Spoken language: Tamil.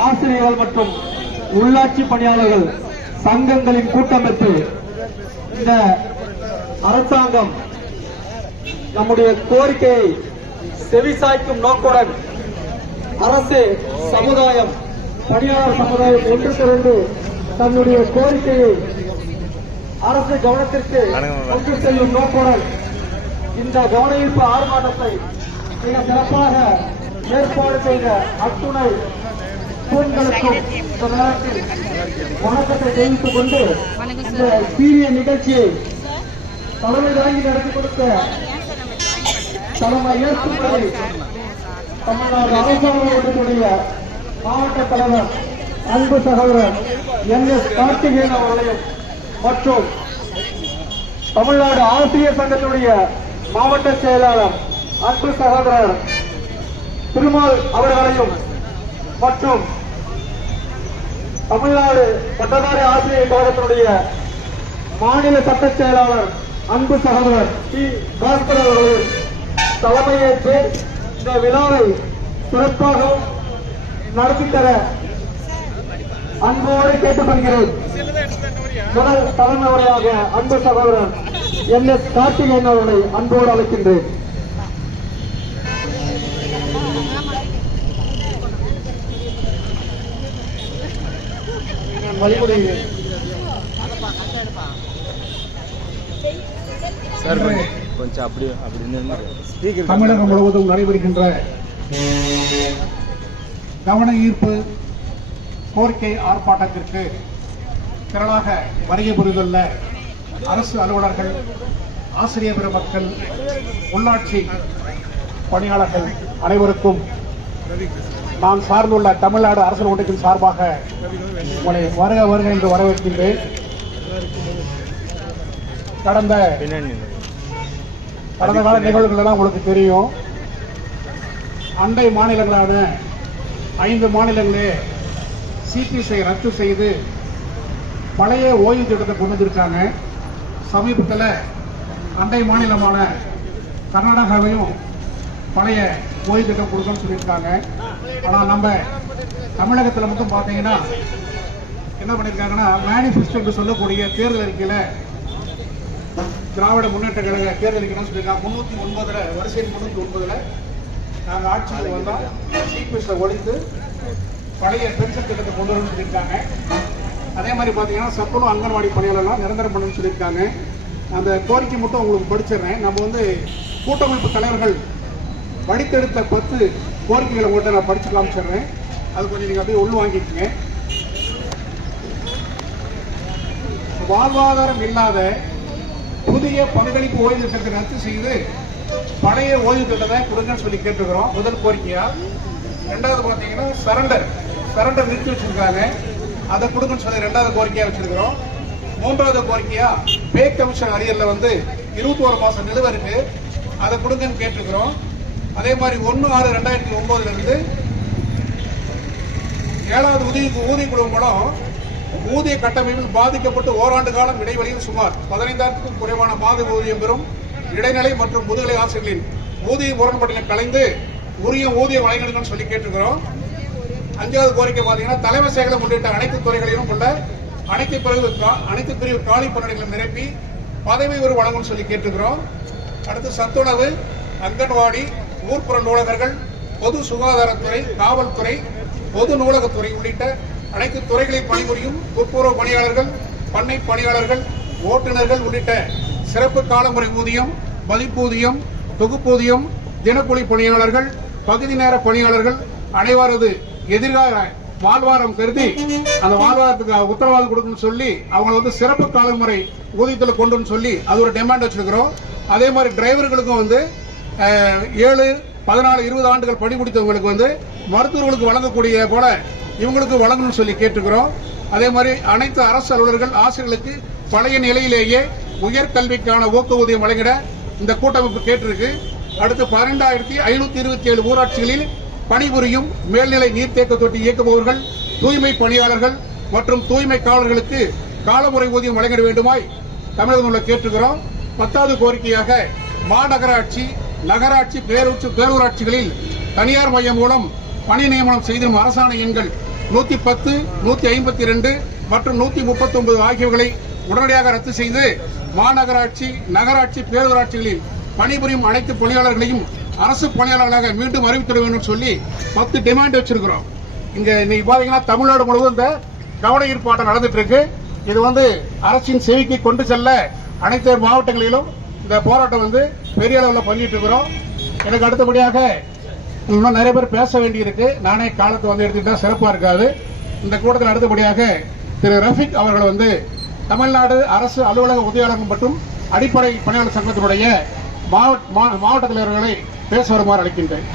ஆசிரியர்கள் மற்றும் உள்ளாட்சி பணியாளர்கள் சங்கங்களின் கூட்டமைப்பு இந்த அரசாங்கம் நம்முடைய கோரிக்கையை செவிசாய்க்கும் நோக்குடன் அரசு சமுதாயம் பணியாளர் சமுதாயம் ஒன்று திரண்டு தன்னுடைய கோரிக்கையை அரசு கவனத்திற்கு கொண்டு செல்லும் நோக்குடன் இந்த கவனஈர்ப்பு ஆர்ப்பாட்டத்தை மிக சிறப்பாக ஏற்பாடு செய்த அத்துணை பெண்களுக்கும் இந்த வணக்கத்தை தெரிவித்துக் கொண்டு இந்த சீரிய நிகழ்ச்சியை தலைமை தாங்கி நடத்தி கொடுத்த தலைமை ஏற்புகளை தமிழ்நாடு அரசாங்கத்துடைய மாவட்ட தலைவர் அன்பு சகோதரர் என் எஸ் கார்த்திகேயன் அவர்களையும் மற்றும் தமிழ்நாடு ஆசிரியர் சங்கத்துடைய மாவட்ட செயலாளர் அன்பு சகோதரர் திருமால் அவர்களையும் மற்றும் தமிழ்நாடு பட்டதாரி ஆசிரியர் கழகத்தினுடைய மாநில சட்ட செயலாளர் அன்பு சகோதரர் டி. பாஸ்கர் அவர்கள் தலைமையேற்று இந்த விழாவை சிறப்பாகவும் நடத்தித்தர அன்போடு கேட்டுக்கொள்கிறேன். முதல் தலைமை உரையாக அன்பு சகோதரர் என். எஸ். கார்த்திகேயன் அவர்களை அன்போடு அழைக்கின்றேன். சார் கொஞ்சம் அப்படி அப்படி தமிழகம் முழுவதும் நடைபெறுகின்ற கவன ஈர்ப்பு கோரிக்கை ஆர்ப்பாட்டத்திற்கு திரளாக வருகை புரிந்துள்ள அரசு அலுவலர்கள் ஆசிரியர் பெருமக்கள் உள்ளாட்சி பணியாளர்கள் அனைவருக்கும் நான் சார்ந்துள்ள தமிழ்நாடு அரசு ஒன்றியத்தின் சார்பாக உங்களை வருக வருக என்று வரவேற்கின்றேன். கடந்த கடந்த கால நிகழ்வுகள் எல்லாம் உங்களுக்கு தெரியும். அண்டை மாநிலங்களான ஐந்து மாநிலங்களே சிபிஎஸ்ஐ ரத்து செய்து பழைய ஓய்வு திட்டத்தை கொண்டு வந்திருக்காங்க. சமீபத்தில் அண்டை மாநிலமான கர்நாடகாவையும் பழைய ஓய்வு திட்டம் கொடுக்கணும்னு சொல்லியிருக்காங்க. ஆனால் நம்ம தமிழகத்தில் மட்டும் பார்த்தீங்கன்னா என்ன பண்ணியிருக்காங்கன்னா மேனிஃபெஸ்டோ என்று சொல்லக்கூடிய தேர்தல் அறிக்கையில் திராவிட முன்னேற்ற கழக தேர்தல் அறிக்கைன்னு சொல்லியிருக்காங்க? முந்நூற்றி ஒன்பதில் வரிசையில் முன்னூற்றி ஒன்பதில் நாங்கள் ஆட்சியில் வந்தால் சிபிஎஸ்ல ஒழித்து பழைய பென்ஷன் திட்டத்தை கொண்டு வரணும்னு சொல்லியிருக்காங்க. அதே மாதிரி பார்த்தீங்கன்னா சத்துணவு அங்கன்வாடி பணியாளர்லாம் நிரந்தரம் பண்ணணும்னு சொல்லியிருக்காங்க. அந்த கோரிக்கை மட்டும் உங்களுக்கு படிச்சிடுறேன். நம்ம வந்து கூட்டமைப்பு தலைவர்கள் படித்தெடுத்த பத்து கோரிக்கைகளை உங்கள்கிட்ட நான் படிச்சு காமிச்சிடுறேன். அது கொஞ்சம் நீங்கள் அப்படியே உள் வாங்கிக்கோங்க. வாழ்வாதாரம் இல்லாத புதிய பங்களிப்பு ஓய்வு திட்டத்தை ரத்து செய்து பழைய ஓய்வு திட்டத்தை கொடுங்கன்னு சொல்லி கேட்டுக்கிறோம். முதல் கோரிக்கையா? ரெண்டாவது பார்த்தீங்கன்னா சரண்டர் சரண்டர் நிறுத்தி வச்சிருக்காங்க. அதை கொடுங்கன்னு சொல்லி ரெண்டாவது கோரிக்கையா வச்சிருக்கிறோம். மூன்றாவது கோரிக்கையா? பே கமிஷன் அரியரில் வந்து இருபத்தி ஒரு மாசம் நிலுவை இருக்கு. அதை கொடுங்கன்னு கேட்டுக்கிறோம். அதே மாதிரி ஒன்று ஆறு ரெண்டாயிரத்தி ஒன்போதுலேருந்து ஏழாவது ஊதிய ஊதிய குழு மூலம் ஊதிய கட்டமைப்பில் பாதிக்கப்பட்டு ஓராண்டு காலம் இடைவெளியில் சுமார் பதினைந்தாயிரத்துக்கும் குறைவான மாத ஊதியம் பெறும் இடைநிலை மற்றும் முதுகலை ஆசிரியர்களின் ஊதிய முரண்பாட்டினை கலைந்து உரிய ஊதிய வழங்கிடுங்கன்னு சொல்லி கேட்டுக்கிறோம் அஞ்சாவது கோரிக்கை பார்த்தீங்கன்னா தலைமை சேகரம் உள்ளிட்ட அனைத்து துறைகளிலும் உள்ள அனைத்து பிரிவு அனைத்து பிரிவு காலி பணியிடங்களும் நிரப்பி பதவி உயர்வு வழங்கும்னு சொல்லி கேட்டுக்கிறோம் அடுத்து சத்துணவு அங்கன்வாடி ஊர்ப்புற நூலகர்கள் பொது சுகாதாரத்துறை காவல்துறை பொது நூலகத்துறை உள்ளிட்ட அனைத்து துறைகளில் பணிபுரியும் துப்புரவு பணியாளர்கள் பண்ணை பணியாளர்கள் ஓட்டுநர்கள் உள்ளிட்ட சிறப்பு காலமுறை ஊதியம் மதிப்பூதியம் தொகுப்பூதியம் தினக்கூலி பணியாளர்கள் பகுதி நேர பணியாளர்கள் அனைவரது எதிர்கால வாழ்வாரம் கருதி அந்த வாழ்வாரத்துக்கு உத்தரவாதம் கொடுக்கணும்னு சொல்லி அவங்களை வந்து சிறப்பு காலமுறை ஊதியத்தில் கொண்டுன்னு சொல்லி அது ஒரு டிமாண்ட் வச்சிருக்கிறோம். அதே மாதிரி டிரைவர்களுக்கும் வந்து ஏழு பதினாலு இருபது ஆண்டுகள் பணி முடித்தவங்களுக்கு வந்து மருத்துவர்களுக்கு வழங்கக்கூடிய போல இவங்களுக்கு வழங்கணும்னு சொல்லி கேட்டுக்கிறோம். அதே மாதிரி அனைத்து அரசு அலுவலர்கள் ஆசிரியர்களுக்கு பழைய நிலையிலேயே உயர்கல்விக்கான ஊக்கஊதியம் வழங்கிட இந்த கூட்டமைப்பு கேட்டிருக்கு. அடுத்து பன்னெண்டாயிரத்தி ஐநூத்தி இருபத்தி ஏழு ஊராட்சிகளில் பணிபுரியும் மேல்நிலை நீர்த்தேக்க தொட்டி இயக்குபவர்கள் தூய்மை பணியாளர்கள் மற்றும் தூய்மை காவலர்களுக்கு காலமுறை ஊதியம் வழங்கிட வேண்டுமாய் தமிழகம் உள்ள கேட்டுக்கிறோம். பத்தாவது கோரிக்கையாக மாநகராட்சி நகராட்சி பேரூட்சி பேரூராட்சிகளில் தனியார் மையம் மூலம் பணி நியமனம் செய்திடும் அரசாணை எண்கள் நூத்தி பத்து நூத்தி ஐம்பத்தி ரெண்டு மற்றும் நூத்தி முப்பத்தி ஒன்பது ஆகியவைகளை உடனடியாக ரத்து செய்து மாநகராட்சி நகராட்சி பேரூராட்சிகளில் பணிபுரியும் அனைத்து பணியாளர்களையும் அரசு பணியாளர்களாக மீண்டும் அறிவித்திட வேண்டும் சொல்லி பத்து டிமாண்ட் வச்சிருக்கிறோம். இங்க இன்னைக்கு பாத்தீங்கன்னா தமிழ்நாடு முழுவதும் இந்த கவன ஈர்ப்பாட்டம் நடந்துட்டு இருக்கு. இது வந்து அரசின் செவிக்கு கொண்டு செல்ல அனைத்து மாவட்டங்களிலும் இந்த போராட்டம் வந்து பெரிய அளவில் பண்ணிட்டு இருக்கிறோம். எனக்கு அடுத்தபடியாக இன்னும் நிறைய பேர் பேச வேண்டியிருக்கு. நானே காலத்தை வந்து எடுத்துக்கிட்டா சிறப்பாக இருக்காது. இந்த கூட்டத்தில் அடுத்தபடியாக திரு ரஃபிக் அவர்கள் வந்து தமிழ்நாடு அரசு அலுவலக உதவியாளர்கள் மற்றும் அடிப்படை பணியாளர் சங்கத்தினுடைய மாவட்ட மாவட்ட தலைவர்களை பேச வருமாறு அளிக்கின்றேன்